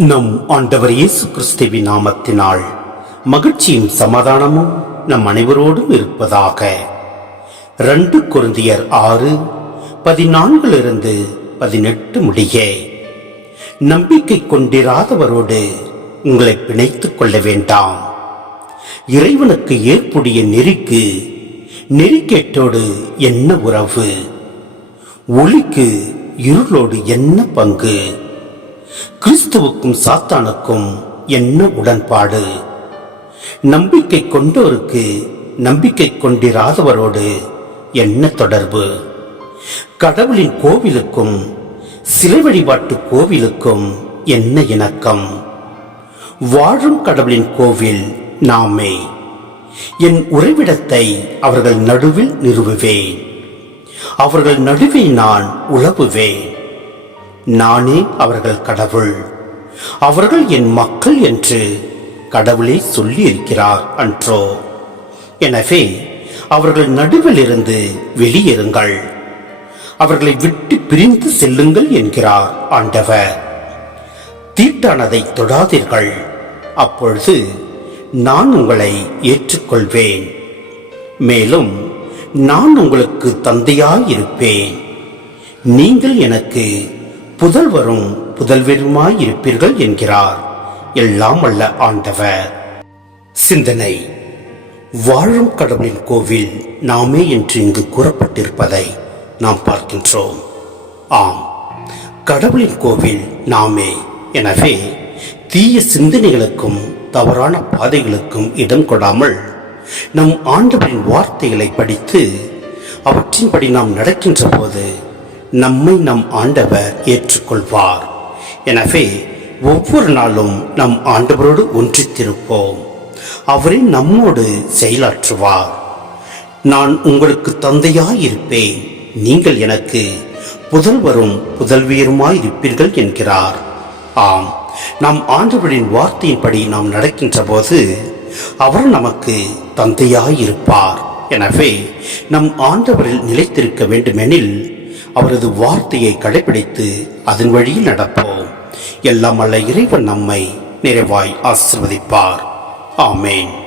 நம் ஆண்டவர் இயேசு கிறிஸ்துவின் நாமத்தினால் மகிழ்ச்சியும் சமாதானமும் நம் அனைவரோடும் இருப்பதாக. ரெண்டு குருந்தியர் ஆறு பதினான்கிலிருந்து பதினெட்டு முடிய. நம்பிக்கை கொண்டிராதவரோடு உங்களை பிணைத்துக் கொள்ள வேண்டாம். இறைவனுக்கு ஏற்புடைய நெறிக்கு நெறிக்கேட்டோடு என்ன உறவு? ஒளிக்கு இருளோடு என்ன பங்கு? கிறிஸ்துவுக்கும் சாத்தானுக்கும் என்ன உடன்பாடு? நம்பிக்கை கொண்டோருக்கு நம்பிக்கை கொண்டிராதவரோடு என்ன தொடர்பு? கடவுளின் கோவிலுக்கும் சிலை வழிபாட்டு கோவிலுக்கும் என்ன இணக்கம்? வாழும் கடவுளின் கோவில் நாமே. என் உறைவிடத்தை அவர்கள் நடுவில் நிறுவுவேன். அவர்கள் நடுவே நான் உழவுவேன். நானே அவர்கள் கடவுள். அவர்கள் என் மக்கள் என்று கடவுளே சொல்லியிருக்கிறார் அன்றோ. எனவே அவர்கள் நடுவில் இருந்து வெளியேறுங்கள். அவர்களை விட்டு பிரிந்து செல்லுங்கள் என்கிறார் ஆண்டவர். தீட்டானதை தொடாதீர்கள். அப்பொழுது நான் உங்களை ஏற்றுக்கொள்வேன். மேலும் நான் உங்களுக்கு தந்தையாயிருப்பேன். நீங்கள் எனக்கு புதல்வரும் புதல்வருமாயிருப்பீர்கள் என்கிறார். எல்லாம் அல்ல ஆண்டவர். சிந்தனை. வாழும் கடவுளின் கோவில் நாமே என்று இங்கு கூறப்பட்டிருப்பதை நாம் பார்க்கின்றோம். ஆம். கடவுளின் கோவில் நாமே. எனவே தீய சிந்தனைகளுக்கும் தவறான பாதைகளுக்கும் இடம் கொடாமல் நம் ஆண்டவரின் வார்த்தைகளை படித்து அவற்றின்படி நாம் நடக்கின்ற போது நம்மை நம் ஆண்டவர் ஏற்றுக்கொள்வார். எனவே ஒவ்வொரு நாளும் நம் ஆண்டவரோடு ஒன்றித்திருப்போம். அவரே நம்மோடு செயலாற்றுவார். நான் உங்களுக்கு தந்தையாயிருப்பேன். நீங்கள் எனக்கு புதல்வரும் புதல்வியருமாயிருப்பீர்கள் என்கிறார். ஆம் நம் ஆண்டவரின் வார்த்தையின்படி நாம் நடக்கின்ற போது அவர் நமக்கு தந்தையாயிருப்பார். எனவே நம் ஆண்டவரில் நிலைத்திருக்க வேண்டுமெனில் அவரது வார்த்தையை கடைபிடித்து அதன் வழியில் நடப்போம். எல்லாம் அல்ல இறைவன் நம்மை நிறைவாய் ஆசிர்வதிப்பார். ஆமேன்.